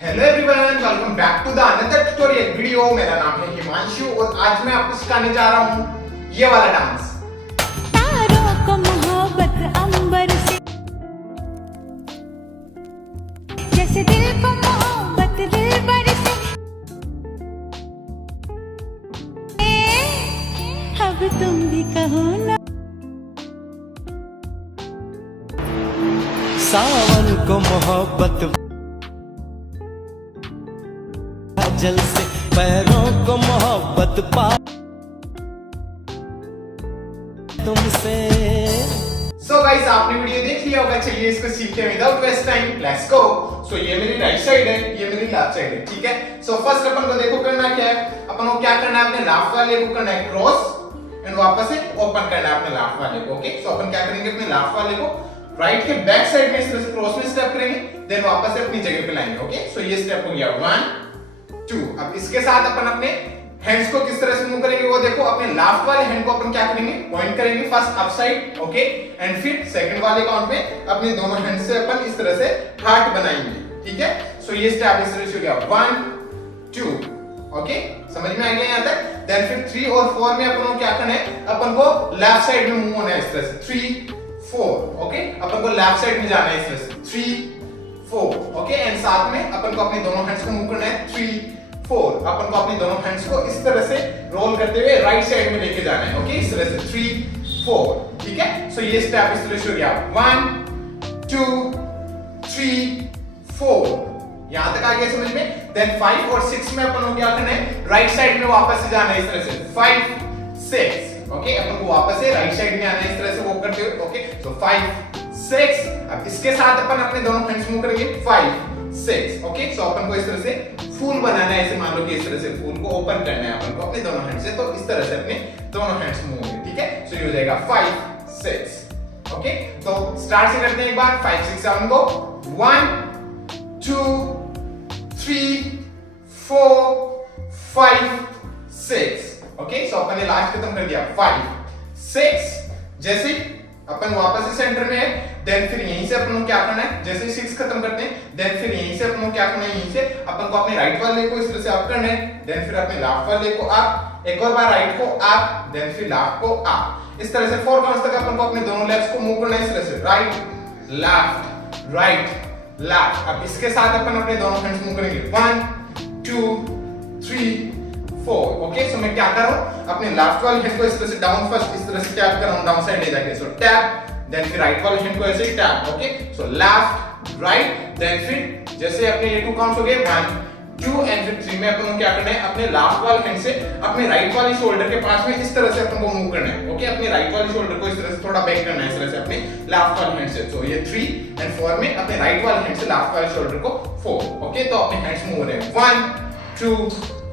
Hello everyone, welcome back to the another tutorial video. मेरा नाम है हिमांशु और आज मैं आपको सिखाने जा रहा हूँ ये वाला डांस। तारों को मोहब्बत अंबर से, जैसे दिल को मोहब्बत दिलबर से। अब तुम भी कहो ना। सावन को मोहब्बत जल से, पैरों को मोहब्बत पा तुमसे। सो गाइस, आपने वीडियो देख लिया होगा। चलिए इसको सीखते हैं without waste time, let's go. So ये मेरी राइट साइड है, ये मेरी लेफ्ट साइड है, ठीक है। सो फर्स्ट अपन को देखो करना क्या है। अपन को क्या करना है, अपने लेफ्ट वाले को करना है क्रॉस एंड वापस से ओपन करना है अपने लेफ्ट वाले को। ओके, सो अपन क्या करेंगे, अपने लेफ्ट वाले को राइट के बैक साइड में इस तरह से क्रॉस में स्टेप करेंगे, देन वापस से अपनी जगह पे लाएंगे। ओके, सो ये स्टेप हो गया 1 2। अब इसके साथ अपन अपने हैंड्स को किस तरह से मूव करेंगे वो देखो। अपने लेफ्ट वाले हैंड को अपन क्या करेंगे, पॉइंट करेंगे first up side, okay, and फिर सेकंड वाले काउंट में अपने दोनों हैंड से अपन इस तरह से हार्ट बनाएंगे, ठीक है। सो ये स्टेप इस तरह से हो गया 1 2, ओके, समझ में आ गया यहाँ तक। देन फिर 3 और 4 में अपन को क्या करना है, अपन को लेफ्ट साइड में मूव होना है इस तरह से 3 4, ओके, अपन को लेफ्ट साइड में जाना है इस तरह से 3 4, ओके, एंड साथ में अपन को अपने दोनों हैंड्स को मूव करना है 3 4। अपन को अपने दोनों हैंड्स को इस तरह से रोल करते हुए राइट साइड में लेके जाना है, ओके, इस तरह से 3 4, ठीक है। सो ये स्टेप इस तरह से हो गया 1 2 3 4, यहां तक आ गया समझ में। देन 5 और 6 में अपन को क्या करना है, राइट साइड में वापस से जाना है इस तरह से 5 6, ओके, अपन को वापस से राइट साइड में आना है इस तरह से वॉक करते हुए, ओके। सो 5 6। अब इसके साथ अपन अपने दोनों हैंड्स मूव करेंगे 5 6, ओके। सो अपन को इस तरह से फूल बनाना है, ऐसे मान लो कि इस तरह से फूल को ओपन करना है अपन को अपने दोनों हैंड से, तो इस तरह से अपने दोनों हैंड्स मूव होंगे, ठीक है। सो ये हो जाएगा 5 6, ओके। तो स्टार्ट से करते हैं एक बार 5 6 7 को 1 2 3 4 5 6, ओके। सो अपन ने लास्ट खत्म कर दिया 5 6। जैसे अपन वापस से सेंटर में है, देन फिर यहीं से अपन को क्या करना है, जैसे 6 खत्म करते हैं, देन फिर यहीं से अपन को क्या करना है, यहीं से अपन को अपने राइट वाले को इस तरह से अप करना है, देन फिर अपने लेफ्ट वाले को अप, एक और बार राइट को अप, देन फिर लेफ्ट को अप। इस तरह से 4 काउंट्स तक अपन को अपने दोनों लेग्स को मूव करना है इस तरह से राइट लेफ्ट। अब इसके साथ अपन अपने दोनों हैंड्स मूव करेंगे 1 2 3 4, ओके। सो मैं क्या कर रहा हूं, अपने लेफ्ट वाले हैंड को इस तरह से डाउन फर्स्ट इस तरह से टैप कर रहा हूं, डाउन साइड ले जाके। सो टैप, देन फिर राइट वाले हैंड को ऐसे tap, okay. So left right, then फिर जैसे अपने ये 2 काउंट्स हो गए 1 2 एंड फिर 3 में अपन को क्या करना है, अपने लेफ्ट वाले हैंड से अपने राइट वाले शोल्डर के पास में इस तरह से अपन को मूव करना है, ओके। अपने राइट वाले शोल्डर को इस तरह से थोड़ा बैक करना है इस तरह से अपने लेफ्ट वाले हैंड से। सो ये 3 एंड 4 में अपने राइट वाले हैंड से लेफ्ट वाले शोल्डर को 4, ओके। तो अपने हैंड्स मूव हो रहे हैं 1 2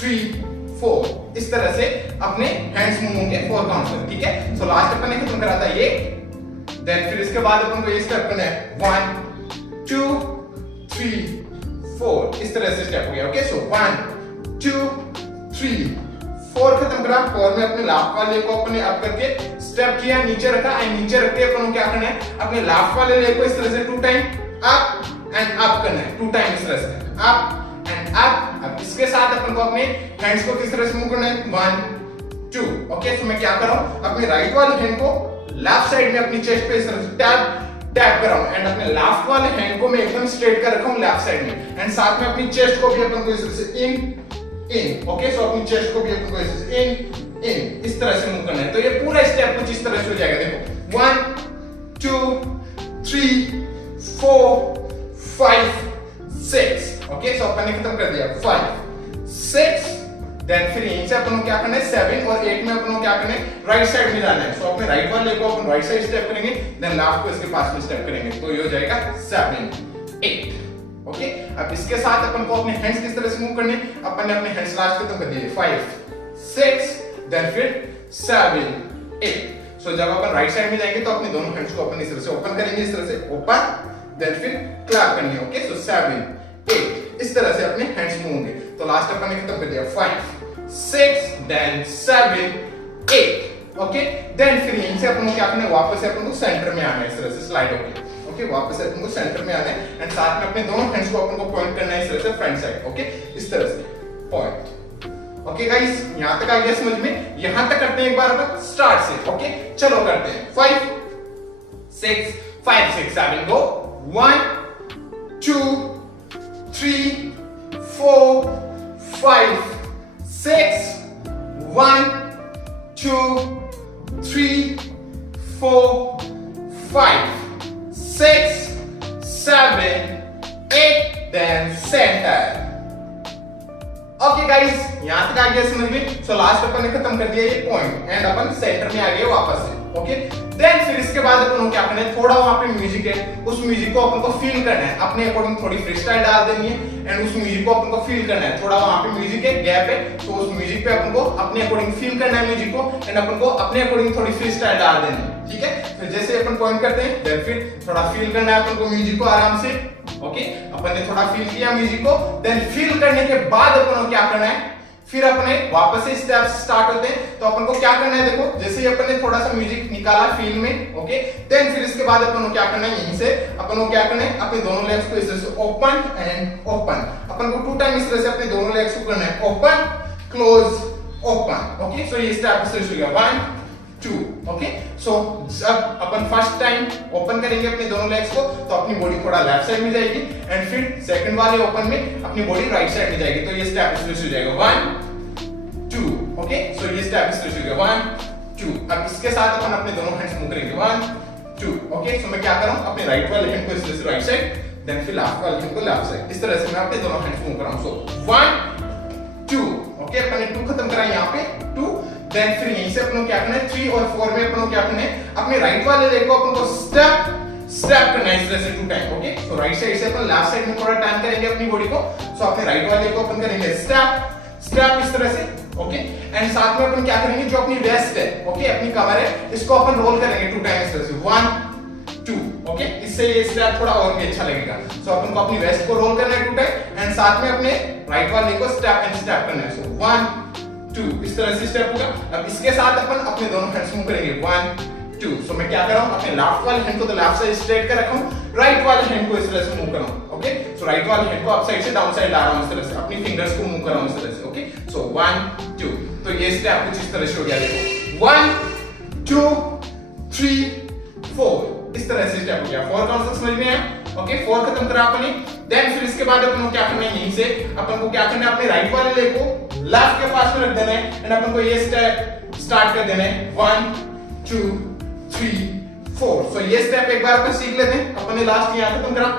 3 4, इस तरह से अपने हैंड्स मूव होंगे 4 काउंट्स में, ठीक है। सो लास्ट अपन ने खत्म करा था ये, देन फिर इसके बाद अपन को ये स्टेप करना है 1 2 3 4, इस तरह से स्टेप हो गया, ओके। सो 1 2 3 4 खत्म करा। 4 में अपने लेफ्ट वाले को अपने अप करके स्टेप किया, नीचे रखा एंड नीचे रख के अपन को क्या करना है, अपने लेफ्ट वाले लेग को इस तरह से 2 टाइम अप एंड अप करना है, 2 टाइम इस तरह से अप एंड अप। अब इसके साथ अपन को अपने हैंड्स को किस तरह से मूव करना है 1 2, ओके। सो मैं क्या कर रहा हूं, अपने राइट वाले हैंड को लेफ्ट साइड में अपनी चेस्ट पे इस तरह से टैप कर रहा हूं एंड अपने लेफ्ट वाले हैंड को मैं एकदम स्ट्रेट कर रखा हूं लेफ्ट साइड में, एंड साथ में अपनी चेस्ट को भी अपन को इस तरह से इन, ओके। सो अपनी चेस्ट को भी अपन को इस तरह से इन इस तरह से मूव करना है। तो ये पूरा स्टेप कुछ इस तरह से हो जाएगा, देखो 1 2 3 4 5 6, ओके। सो अपन ने खत्म कर दिया 5 6। देन फिर यहीं से अपन को क्या करना है 7 और 8 में अपन को क्या करना है, राइट साइड में जाना है। सो अपने राइट वाले को अपन राइट साइड स्टेप करेंगे, देन लेफ्ट को इसके पास में स्टेप करेंगे, तो ये हो जाएगा 7 8, ओके। अब इसके साथ अपन को अपने हैंड्स किस तरह से मूव करने, अपन ने अपने हैंड्स लास्ट खत्म कर दिए 5 6, देन फिर 7 8। सो जब अपन राइट साइड में जाएंगे तो अपने दोनों हैंड्स को अपन इस तरह से ओपन करेंगे, इस तरह से ओपन, देन फिर क्लैप करनी है, ओके। सो 7 8, इस तरह से अपने हैंड्स मूव होंगे। तो लास्ट अपन ने खत्म कर दिया 5 6 देन 7 8, ओके। देन फिर यहीं से अपन को क्या करना है, वापस से अपन को सेंटर में आना है इस तरह से स्लाइड होके, ओके, वापस से अपन को सेंटर में आना है एंड साथ में अपने दोनों हैंड्स को अपन को पॉइंट करना है इस तरह से फ्रंट साइड, ओके, इस तरह से पॉइंट। ओके गाइस, यहां तक आ गया समझ में? यहां तक करते हैं एक बार अपन स्टार्ट से, ओके, चलो करते हैं। 5 6 5 6 7 गो। 1 2 3 4 5 6 1 2 3 4 5 6 7 8 then center। ओके गाइस, यहां तक आ गया समझ में? सो लास्ट अपन ने खत्म कर दिया ये पॉइंट एंड अपन सेंटर में आ गए वापस से, ओके। देन फिर इसके बाद अपन को क्या करना है, थोड़ा वहां पे म्यूजिक है, उस म्यूजिक को अपन को फील करना है, अपने अकॉर्डिंग थोड़ी फ्री स्टाइल डाल देनी है एंड उस म्यूजिक को अपन को फील करना है। थोड़ा वहां पे म्यूजिक है, गैप है, तो उस म्यूजिक पे अपन को अपने अकॉर्डिंग फील करना है म्यूजिक को एंड अपन को अपने अकॉर्डिंग थोड़ी फ्री स्टाइल डाल देनी है, ठीक है। फिर जैसे अपन पॉइंट करते हैं देन फिर थोड़ा फील करना है अपन को म्यूजिक को आराम से, ओके। अपन ने थोड़ा फील किया म्यूजिक को, देन फील करने के बाद अपन को क्या करना है, फिर अपने वापस से स्टेप्स स्टार्ट होते हैं। तो अपन को क्या करना है, देखो जैसे ही अपन ने थोड़ा सा म्यूजिक निकाला फील में, ओके, देन फिर इसके बाद अपन को क्या करना है, यहीं से अपन को क्या करना है, अपने दोनों लेग्स को इस तरह से ओपन एंड ओपन, अपन को 2 टाइम इस तरह से अपने दोनों लेग्स को करना है, ओपन क्लोज ओपन, ओके। सो ये स्टेप इस तरह से हो गया 1 2, ओके। सो जब अपन फर्स्ट टाइम ओपन करेंगे अपने दोनों लेग्स को तो अपनी बॉडी थोड़ा लेफ्ट साइड में जाएगी एंड फिर सेकंड वाले ओपन में अपनी बॉडी राइट साइड में जाएगी। तो ये स्टेप इस तरह से हो जाएगा 1 2, ओके। सो ये स्टेप इस तरह से हो गया 1 2। अब इसके साथ अपन अपने दोनों हैंड्स मूव करेंगे 1 2, ओके। सो मैं क्या कर रहा हूं, अपने राइट वाले हैंड को इस तरह से राइट साइड, देन फिर लेफ्ट वाले हैंड को लेफ्ट साइड, इस तरह से मैं अपने दोनों हैंड्स मूव कर रहा हूं। सो 1 2, ओके। अपन ने 2 खत्म करा यहां पे 2, देन फिर यहीं से अपन को क्या करना है 3 और 4 में अपन को क्या करना है, अपने राइट वाले लेग को अपन को स्टेप करना है इस तरह से 2 टाइम, ओके। सो राइट साइड से अपन लेफ्ट साइड में थोड़ा टर्न करेंगे अपनी बॉडी को। सो अपने राइट वाले को अपन करेंगे स्टेप इस तरह से, ओके। एंड साथ में अपन क्या करेंगे, जो अपनी वेस्ट है, ओके, अपनी कमर है, इसको अपन रोल करेंगे 2 टाइम इस तरह से 1 2, ओके। इससे ये स्टेप थोड़ा और भी अच्छा लगेगा। सो अपन को अपनी वेस्ट को रोल करना है 2 टाइम एंड साथ में अपने राइट वाले को स्टेप करना है। सो 1 2, इस तरह से स्टेप होगा। अब इसके साथ अपन अपने दोनों हैंड्स मूव करेंगे 1 2। सो मैं क्या कर रहा हूं, अपने लेफ्ट वाले हैंड को तो लेफ्ट साइड स्ट्रेट कर रखा हूं, राइट वाले हैंड को इस तरह से मूव कर रहा हूं, ओके। सो राइट वाले हैंड को अप साइड से डाउन साइड ला रहा हूं इस तरह से, अपनी फिंगर्स को मूव कर रहा हूं इस तरह से, ओके। सो 1 2, तो ये स्टेप कुछ इस तरह से हो गया, देखो 1 2 3 4, इस तरह से स्टेप हो गया। 4 काउंट तक समझ में आया, ओके। 4 खत्म करा अपने, देन फिर इसके बाद अपन को क्या करना है, यहीं से अपन को क्या करना है, अपने राइट वाले लेग को लेफ्ट के पास में रख देना है एंड अपन को ये स्टेप स्टार्ट कर देना है 1 2 3 4। सो ये स्टेप एक बार अपन सीख लेते हैं। अपन ने लास्ट यहां खत्म करा,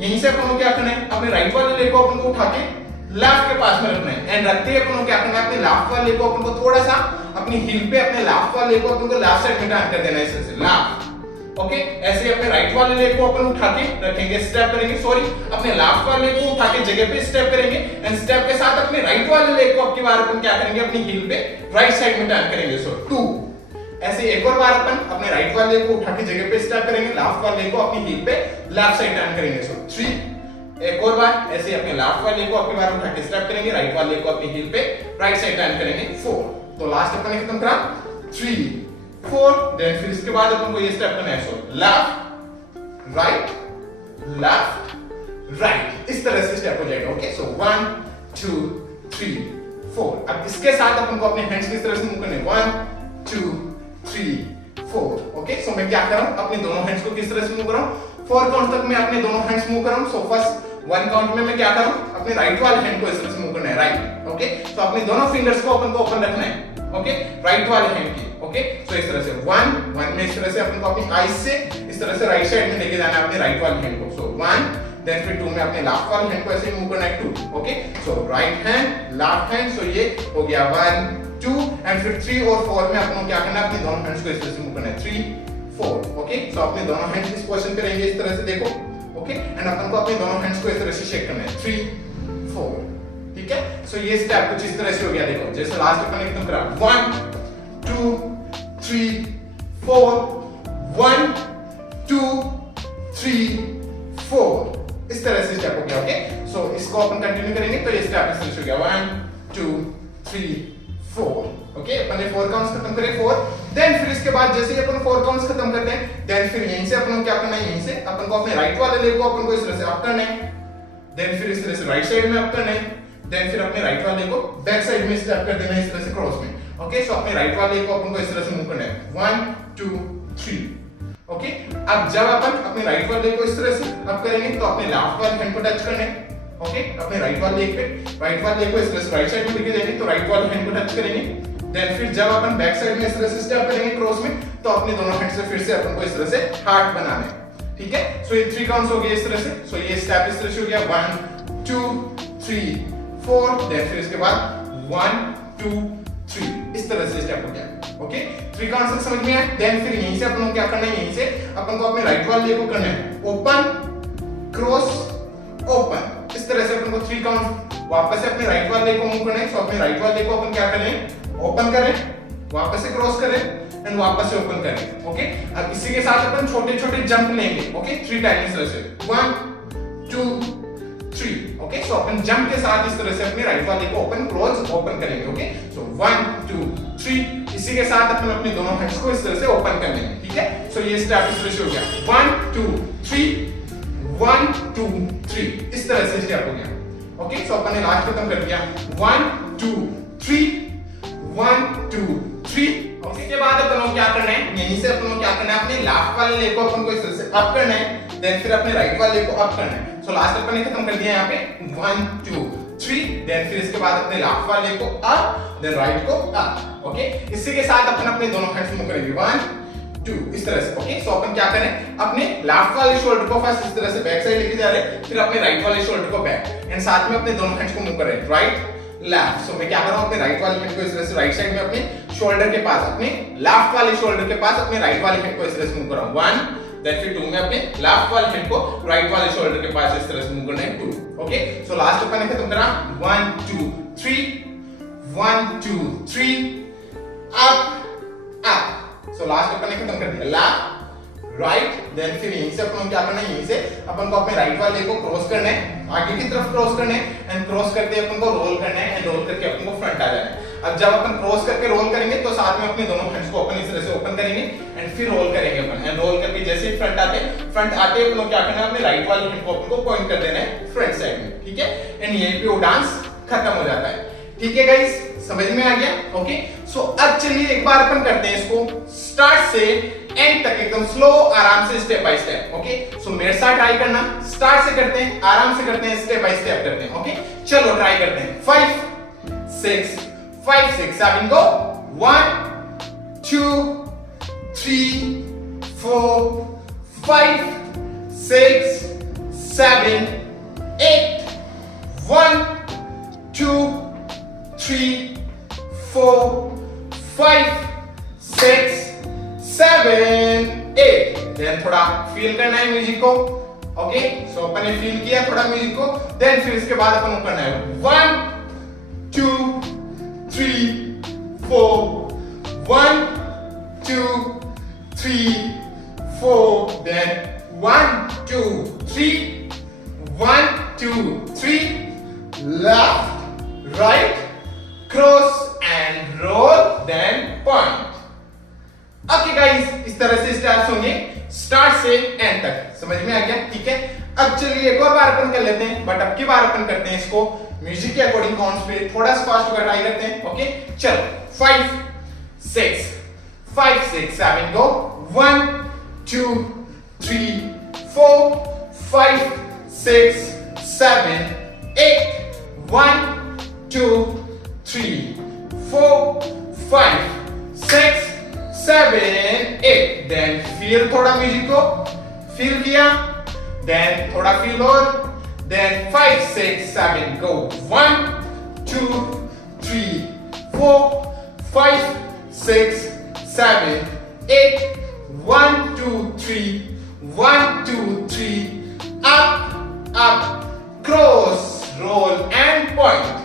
यहीं से अपन को क्या करना है, अपने राइट वाले लेग को अपन को उठा के लेफ्ट के पास में रखना है एंड रखते ही अपन को क्या करना है, अपने लेफ्ट वाले लेग को अपन को थोड़ा सा अपनी हील पे अपने लेफ्ट वाले लेग को अपन को लेफ्ट साइड में टर्न कर देना है इस तरह से लेफ्ट, ओके। ऐसे अपने राइट वाले लेग को अपन उठा के रखेंगे, स्टेप करेंगे, सॉरी अपने लेफ्ट वाले लेग को उठा के जगह पे स्टेप करेंगे एंड स्टेप के साथ अपने राइट वाले लेग को अब की बार अपन क्या करेंगे, अपनी हील पे राइट साइड में टर्न करेंगे। सो 2, ऐसे एक और बार अपन अपने राइट वाले लेग को उठा के जगह पे स्टेप करेंगे, लेफ्ट वाले लेग को अपनी हील पे लेफ्ट साइड टर्न करेंगे। सो 3, एक और बार ऐसे अपने लेफ्ट वाले लेग को अपनी बार उठा के स्टेप करेंगे, राइट वाले लेग को अपनी हील पे राइट साइड टर्न करेंगे 4। तो लास्ट अपन ने खत्म करा 3 4, देन फिर इसके बाद अपन को ये स्टेप करना है। सो लेफ्ट राइट इस तरह से स्टेप हो जाएगा, ओके। सो 1 2 3 4। अब इसके साथ अपन को अपने हैंड्स किस तरह से मूव करने हैं 1 2 3 4, ओके। सो मैं क्या कर रहा हूं, अपने दोनों हैंड्स को किस तरह से मूव कर रहा हूं, 4 काउंट तक मैं अपने दोनों हैंड्स मूव कर रहा हूं। सो फर्स्ट 1 काउंट में मैं क्या कर रहा हूं, अपने राइट वाले हैंड को इस तरह से मूव करना है राइट, ओके। सो अपने दोनों फिंगर्स को अपन को ओपन रखना है, ओके, राइट वाले हैंड की, ओके। सो इस तरह से 1 में इस तरह से अपन को अपनी आईज से इस तरह से राइट साइड में लेके जाना है अपने राइट वाले हैंड को। सो 1, देन फिर 2 में अपने लेफ्ट वाले हैंड को ऐसे मूव करना है 2, ओके। सो राइट हैंड लेफ्ट हैंड, सो ये हो गया 1 2 एंड फिर 3 और 4 में अपन को क्या करना है, अपने दोनों हैंड्स को इस तरह से मूव करना है 3 4, ओके। सो अपने दोनों हैंड्स इस पोजीशन पे रहेंगे इस तरह से, देखो, ओके। एंड अपन को अपने दोनों हैंड्स को इस तरह से शेक करना है 3 4, ठीक है। सो ये स्टेप कुछ इस तरह से हो गया, देखो जैसे लास्ट अपन ने एकदम करा 1 2 3 4 1 2 3 4, इस तरह से स्टेप हो गया, ओके। सो इसको अपन कंटिन्यू करेंगे तो ये स्टेप इस तरह से हो गया 1 2 3 4, ओके। अपन ने 4 काउंट्स खत्म करे 4 देन फिर इसके बाद जैसे ही अपन 4 काउंट्स खत्म करते हैं, देन फिर यहीं से अपन को क्या करना है, यहीं से अपन को अपने राइट वाले लेग को अपन को इस तरह से अप करना है, देन फिर इस तरह से राइट साइड में अप करना है, देन फिर अपने राइट वाले को बैक साइड में स्टेप कर देना है इस तरह से क्रॉस में। ओके, सो अपने राइट वाले को अपन को इस तरह से मूव करना है 1 2 3। ओके, अब जब अपन अपने राइट वाले को इस तरह से अप करेंगे तो अपने लेफ्ट वाले हैंड को टच करना है। ओके, अपने राइट वाले लेग पे राइट वाले लेग को इस तरह से राइट साइड में लेके जाएंगे तो राइट वाले हैंड को टच करेंगे। देन फिर जब अपन बैक साइड में इस तरह से स्टेप करेंगे क्रॉस में तो अपने दोनों हैंड से फिर से अपन को इस तरह से हार्ट बनाना है। ठीक है, सो ये 3 काउंट्स हो गए इस तरह से। सो ये स्टेप इस तरह से हो गया 1 2 3 4, देन फिर इसके बाद 1 2 3 इस तरह से स्टेप हो गया। ओके, 3 काउंट्स तक समझ में आया। देन फिर यहीं से अपन को क्या करना है, यहीं से अपन को अपने राइट वाले लेग को करना है ओपन क्रॉस ओपन, इस तरह से अपन को 3 काउंट वापस से अपने राइट वाले लेग को मूव करना है। सो अपने राइट वाले लेग को अपन क्या करें, ओपन करें, वापस से क्रॉस करें एंड वापस से ओपन करें। ओके, अब इसी के साथ अपन छोटे छोटे जंप लेंगे। ओके, 3 टाइम इस तरह से 1 2 3। ओके, सो अपन जंप के साथ इस तरह से अपने राइट वाले को ओपन क्लोज ओपन करेंगे। ओके, सो 1 2 3 इसी के साथ अपन अपने दोनों हैंड्स को इस तरह से ओपन कर लेंगे। ठीक है, सो ये स्टेप इस तरह से हो गया 1 2 3 1 2 3 इस तरह से स्टेप हो गया। ओके, सो अपन ने लास्ट खत्म कर दिया 1 2 3 1 2 3। ओके, इसके बाद अपन को क्या करना है, यहीं से अपन को क्या करना है, अपने लेफ्ट वाले लेग को अपन को इस तरह से अप करना है, देन फिर अपने राइट वाले लेग को अप करना है। सो लास्ट अपन ने खत्म कर दिया यहाँ पे 1 2 3, देन फिर इसके बाद अपने लेफ्ट वाले लेग को अप देन राइट को अप। ओके, इसी के साथ अपन अपने दोनों हैंड्स मूव करेंगे 1 2 इस तरह से। ओके, सो अपन क्या करें, अपने लेफ्ट वाले शोल्डर को फर्स्ट इस तरह से बैक साइड लेके जा रहे हैं, फिर अपने राइट वाले शोल्डर को बैक एंड साथ में अपने दोनों हैंड्स को मूव कर रहे हैं राइट लेफ्ट। सो मैं क्या कर रहा हूं, अपने राइट वाले हैंड को इस तरह से राइट साइड में अपने शोल्डर के पास, अपने लेफ्ट वाले शोल्डर के पास अपने राइट वाले हैंड को इस तरह से मूव कर रहा हूं 1, देन फिर 2 में अपने लेफ्ट वाले हैंड को राइट वाले शोल्डर के पास इस तरह से मूव करना है 2। ओके, सो लास्ट अपन ने खत्म करा 1 2 3 1 2 3 अप अप। सो लास्ट अपन ने खत्म कर दिया लेफ्ट राइट, देन फिर यहीं से अपन क्या करना है, यहीं से अपन को अपने राइट वाले को क्रॉस करना है, आगे की तरफ क्रॉस करना है एंड क्रॉस करते अपन को रोल करना है एंड रोल करके अपन को फ्रंट आ जाना है। अब जब अपन क्रॉस करके रोल करेंगे तो साथ में अपने दोनों हैंड्स को अपन इस तरह से ओपन करेंगे एंड फिर रोल करेंगे अपन एंड रोल करके जैसे ही फ्रंट आते अपन को क्या करना है, अपने राइट वाले हैंड को अपन को पॉइंट कर देना है फ्रंट साइड में। ठीक है, एंड यहीं पे वो डांस खत्म हो जाता है। ठीक है गाइस, समझ में आ गया। ओके, सो अब चलिए एक बार अपन करते हैं इसको स्टार्ट से एंड तक एकदम स्लो आराम से स्टेप बाय स्टेप। ओके, सो मेरे साथ ट्राई करना, स्टार्ट से करते हैं, आराम से करते हैं, स्टेप बाय स्टेप करते हैं। ओके, चलो ट्राई करते हैं 5 6 5 6 7 गो 1 2 3 4 5 6 7 8 1 2 3 4 5 6 7 8। देन थोड़ा फील करना है म्यूजिक को। ओके, सो अपन ने फील किया थोड़ा म्यूजिक को, देन फिर इसके बाद अपन को करना है 1 2 3 4 1 2 3 4, then 1 2 3 1 2 3 left right cross and roll then point. Okay guys, इस तरह से स्टेप्स होंगे स्टार्ट से एंड तक। समझ में आ गया? ठीक है, अब चलिए एक और बार अपन कर लेते हैं, बट अब की बार अपन करते हैं इसको म्यूजिक के अकॉर्डिंग काउंट्स पे थोड़ा सा फास्ट होकर ट्राई करते हैं। ओके, चलो 5 6 5 6 7 गो 1 2 3 4 5 6 7 8 1 2 3 4 5 6 7 8। देन फील थोड़ा म्यूजिक को, फील किया, देन थोड़ा फील और, then 5 6 7 go 1 2 3 4 5 6 7 8 1 2 3 1 2 3 up up cross roll and point.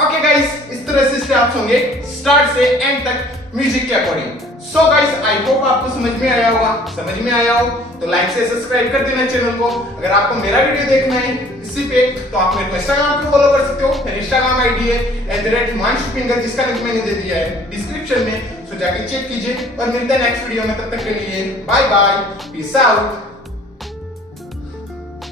Okay guys, इस तरह से स्टेप्स होंगे स्टार्ट से एंड तक म्यूजिक के according. So guys, I hope आपको समझ में आया होगा। समझ में आया हो तो लाइक से सब्सक्राइब कर देना चैनल को। अगर आपको मेरा वीडियो देखना है इसी पे तो आप मेरे को इंस्टाग्राम पे फॉलो कर सकते हो। मेरी इंस्टाग्राम आईडी है @himanshu pingar, जिसका लिंक मैंने दे दिया है डिस्क्रिप्शन में। सो तो जाके चेक कीजिए और मिलते हैं नेक्स्ट वीडियो में, तब तक के लिए बाय बाय, पीस आउट।